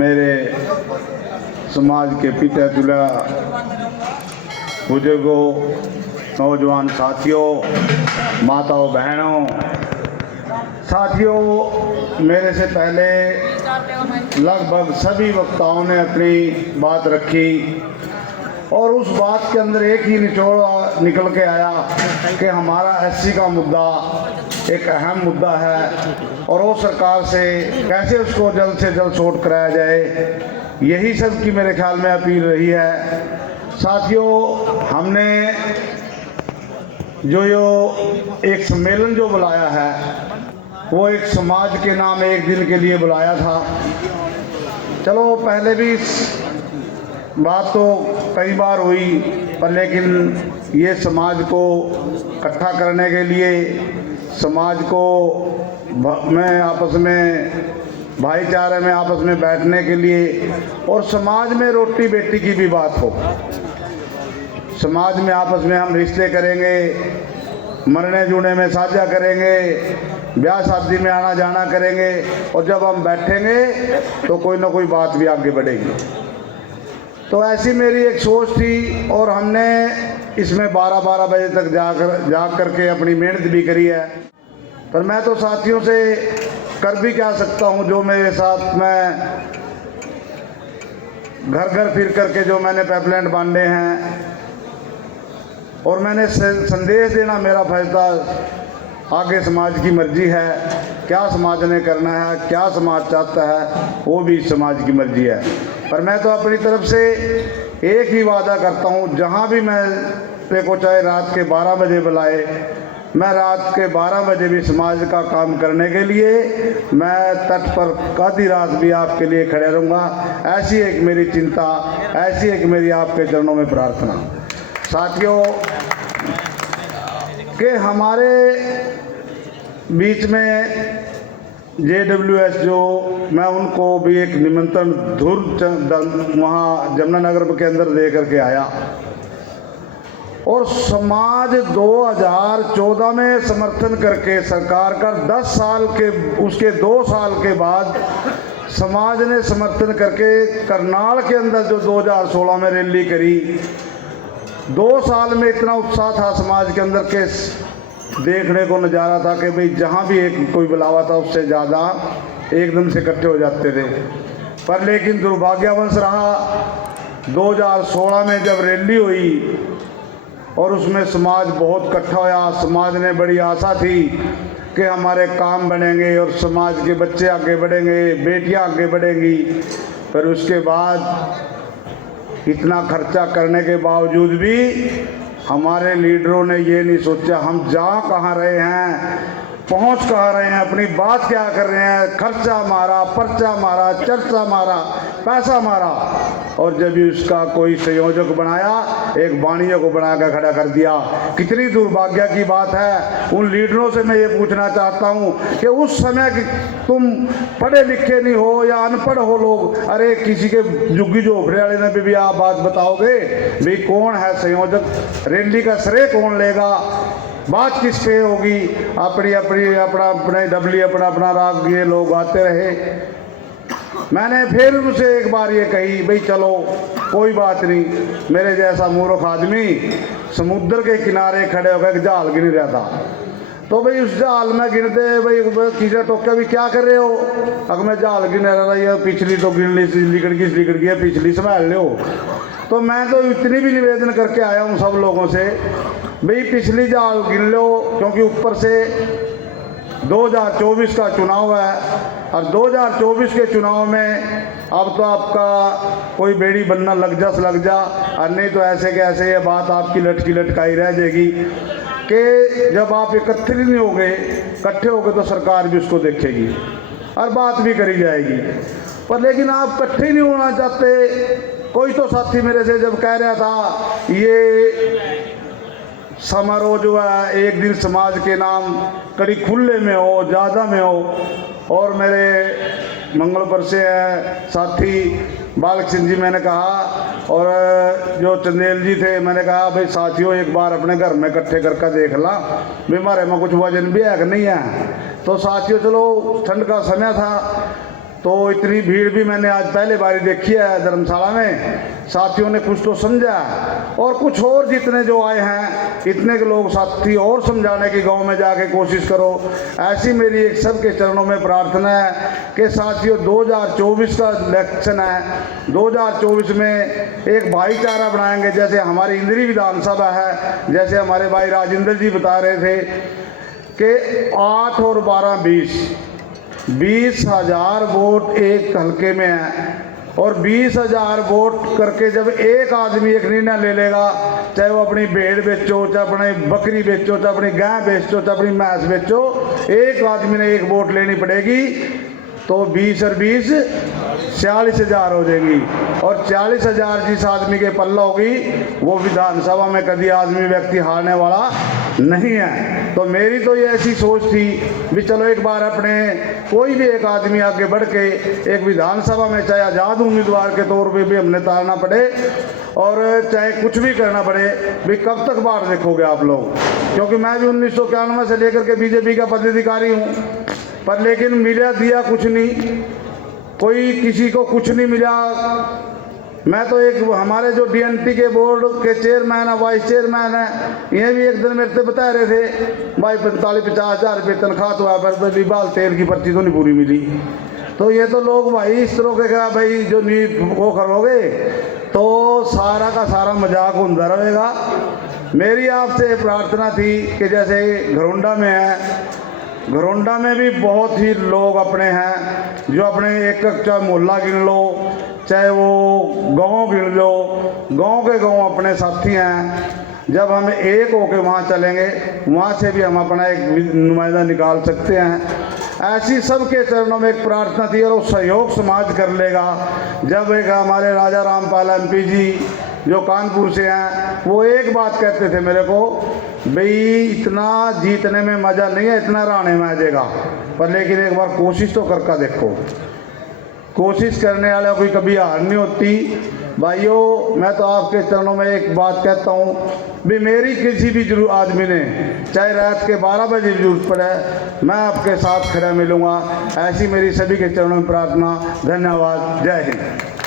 मेरे समाज के पिता तुला बुजुर्गों, नौजवान साथियों, माताओं, बहनों, साथियों, मेरे से पहले लगभग सभी वक्ताओं ने अपनी बात रखी और उस बात के अंदर एक ही निचोड़ निकल के आया कि हमारा एससी का मुद्दा एक अहम मुद्दा है और वो सरकार से कैसे उसको जल्द से जल्द सॉर्ट कराया जाए, यही सब की मेरे ख्याल में अपील रही है। साथियों, हमने जो एक सम्मेलन जो बुलाया है वो एक समाज के नाम एक दिन के लिए बुलाया था। चलो, पहले भी बात तो कई बार हुई, पर लेकिन ये समाज को इकट्ठा करने के लिए, समाज को में आपस में भाईचारे में आपस में बैठने के लिए और समाज में रोटी बेटी की भी बात हो। समाज में आपस में हम रिश्ते करेंगे, मरने जुड़ने में साझा करेंगे, ब्याह शादी में आना जाना करेंगे और जब हम बैठेंगे तो कोई ना कोई बात भी आगे बढ़ेगी। तो ऐसी मेरी एक सोच थी और हमने इसमें 12-12 बजे तक जाग करके अपनी मेहनत भी करी है। पर मैं तो साथियों से कर भी क्या सकता हूँ, जो मेरे साथ मैं घर घर फिर करके जो मैंने पाइपलाइन बांधे हैं और मैंने संदेश देना मेरा फैसला, आगे समाज की मर्जी है, क्या समाज ने करना है, क्या समाज चाहता है, वो भी समाज की मर्जी है। पर मैं तो अपनी तरफ से एक ही वादा करता हूँ, जहाँ भी मैं को चाहे रात के 12 बजे बुलाए, मैं रात के 12 बजे भी समाज का काम करने के लिए मैं तट पर आधी रात भी आपके लिए खड़े रहूँगा। ऐसी एक मेरी चिंता, ऐसी एक मेरी आपके चरणों में प्रार्थना। साथियों, कि हमारे बीच में JWS जो मैं उनको भी एक निमंत्रण वहाँ जमुनानगर के अंदर दे करके आया और समाज 2014 में समर्थन करके सरकार का 10 साल के उसके 2 साल के बाद समाज ने समर्थन करके करनाल के अंदर जो 2016 में रैली करी, 2 साल में इतना उत्साह था समाज के अंदर के देखने को नज़ारा था कि भाई जहाँ भी एक कोई बुलावा था उससे ज़्यादा एकदम से इकट्ठे हो जाते थे। पर लेकिन दुर्भाग्यवश रहा, 2016 में जब रैली हुई और उसमें समाज बहुत इकट्ठा होया, समाज ने बड़ी आशा थी कि हमारे काम बनेंगे और समाज के बच्चे आगे बढ़ेंगे, बेटियां आगे बढ़ेंगी। पर उसके बाद इतना खर्चा करने के बावजूद भी हमारे लीडरों ने ये नहीं सोचा हम जा कहाँ रहे हैं, पहुँच कहाँ रहे हैं, अपनी बात क्या कर रहे हैं। खर्चा मारा, पर्चा मारा, चर्चा मारा, पैसा मारा और जब भी उसका कोई संयोजक बनाया, एक बाणियों को बनाकर खड़ा कर दिया। कितनी दुर्भाग्य की बात है। उन लीडरों से मैं ये पूछना चाहता हूँ कि उस समय तुम पढ़े लिखे नहीं हो या अनपढ़ हो लोग, अरे किसी के झुग्गी झोपड़े वाले ने भी आप बात बताओगे भाई कौन है संयोजक, रैली का श्रेय कौन लेगा, बात किस पे होगी। अपनी अपनी अपने डबली अपना राग ये लोग आते रहे। मैंने फिर उनसे एक बार ये कही, भाई चलो कोई बात नहीं, मेरे जैसा मूर्ख आदमी समुद्र के किनारे खड़े होकर जाल गिन रहा था, तो भाई उस जाल में गिनते भाई किसी टोके भी क्या कर रहे हो, अगर मैं जाल गिन रहा ये पिछली तो गिन ली, लिकड़ गई, पिछली संभाल लो। तो मैं तो इतनी भी निवेदन करके आया हूँ सब लोगों से, भाई पिछली जाल गिन लो, क्योंकि ऊपर से 2024 का चुनाव है और 2024 के चुनाव में अब तो आपका कोई बेड़ी बनना लग जा और नहीं तो ऐसे के ऐसे ये बात आपकी लटकी लटकाई रह जाएगी कि जब आप एकत्रित नहीं होंगे, इकट्ठे होंगे तो सरकार भी उसको देखेगी और बात भी करी जाएगी। पर लेकिन आप इकट्ठे नहीं होना चाहते। कोई तो साथी मेरे से जब कह रहा था ये समारोह जो है एक दिन समाज के नाम कड़ी खुले में हो, ज़्यादा में हो, और मेरे मंगलपुर से है साथी बालक सिंह जी, मैंने कहा, और जो चंदेल जी थे, मैंने कहा भाई साथियों एक बार अपने घर में इकट्ठे करके देख ला बीमारे में कुछ वजन भी है कि नहीं है। तो साथियों चलो ठंड का समय था, तो इतनी भीड़ भी मैंने आज पहले बारी देखी है धर्मशाला में। साथियों ने कुछ तो समझा और कुछ और जितने जो आए हैं इतने के लोग साथी और समझाने की गांव में जाके कोशिश करो। ऐसी मेरी एक सबके चरणों में प्रार्थना है कि साथियों 2024 का इलेक्शन है, 2024 में एक भाईचारा बनाएंगे। जैसे हमारी इंद्री विधानसभा है, जैसे हमारे भाई राजेंद्र जी बता रहे थे कि 8 और 12 20,000 वोट एक हल्के में है और 20,000 वोट करके जब एक आदमी एक निर्णय ले लेगा, चाहे वो अपनी भेड़ बेचो, चाहे अपनी बकरी बेचो, चाहे अपनी गाय बेचो, चाहे अपनी भैंस बेचो, एक आदमी ने एक वोट लेनी पड़ेगी तो 20 और 20 40,000 हो जाएंगी और 40,000 जिस आदमी के पल्ला होगी वो विधानसभा में कभी आदमी व्यक्ति हारने वाला नहीं है। तो मेरी तो ये ऐसी सोच थी भी चलो एक बार अपने कोई भी एक आदमी आगे बढ़ के एक विधानसभा में चाहे आज़ाद उम्मीदवार के तौर पे भी हमने तारना पड़े और चाहे कुछ भी करना पड़े भी कब तक बाहर देखोगे आप लोग। क्योंकि मैं भी 1991 से लेकर के बीजेपी का पदाधिकारी हूँ, पर लेकिन मिला दिया कुछ नहीं, कोई किसी को कुछ नहीं मिला। मैं तो एक हमारे जो डीएनटी के बोर्ड के चेयरमैन है, वाइस चेयरमैन है, ये भी एक दिन मेरे से बता रहे थे भाई 45-50 हज़ार रुपये तनख्वाह तो है पर बिबाल तेल की पर्ची तो नहीं पूरी मिली। तो ये तो लोग भाई इस तरह के क्या भाई जो नहीं वो करोगे तो सारा का सारा मजाक होता रहेगा। मेरी आपसे प्रार्थना थी कि जैसे घरोंडा में है, घरोंडा में भी बहुत ही लोग अपने हैं जो अपने एक चाहे मोहल्ला गिन लो, चाहे वो गांव गिन लो, गांव के गांव अपने साथी हैं। जब हम एक होके वहाँ चलेंगे वहाँ से भी हम अपना एक नुमाइंदा निकाल सकते हैं। ऐसी सबके चरणों में एक प्रार्थना थी और वो सहयोग समाज कर लेगा। जब एक हमारे राजा रामपाल एमपी जी जो कानपुर से हैं वो एक बात कहते थे मेरे को, भाई इतना जीतने में मज़ा नहीं है, इतना रहने में आ जाएगा, पर लेकिन एक बार कोशिश तो करके देखो। कोशिश करने वाला कोई कभी हार नहीं होती। भाइयों मैं तो आपके चरणों में एक बात कहता हूँ भी मेरी किसी भी जरूर आदमी ने चाहे रात के 12 बजे जरूरत पड़े मैं आपके साथ खड़ा मिलूँगा। ऐसी मेरी सभी के चरणों में प्रार्थना। धन्यवाद। जय हिंद।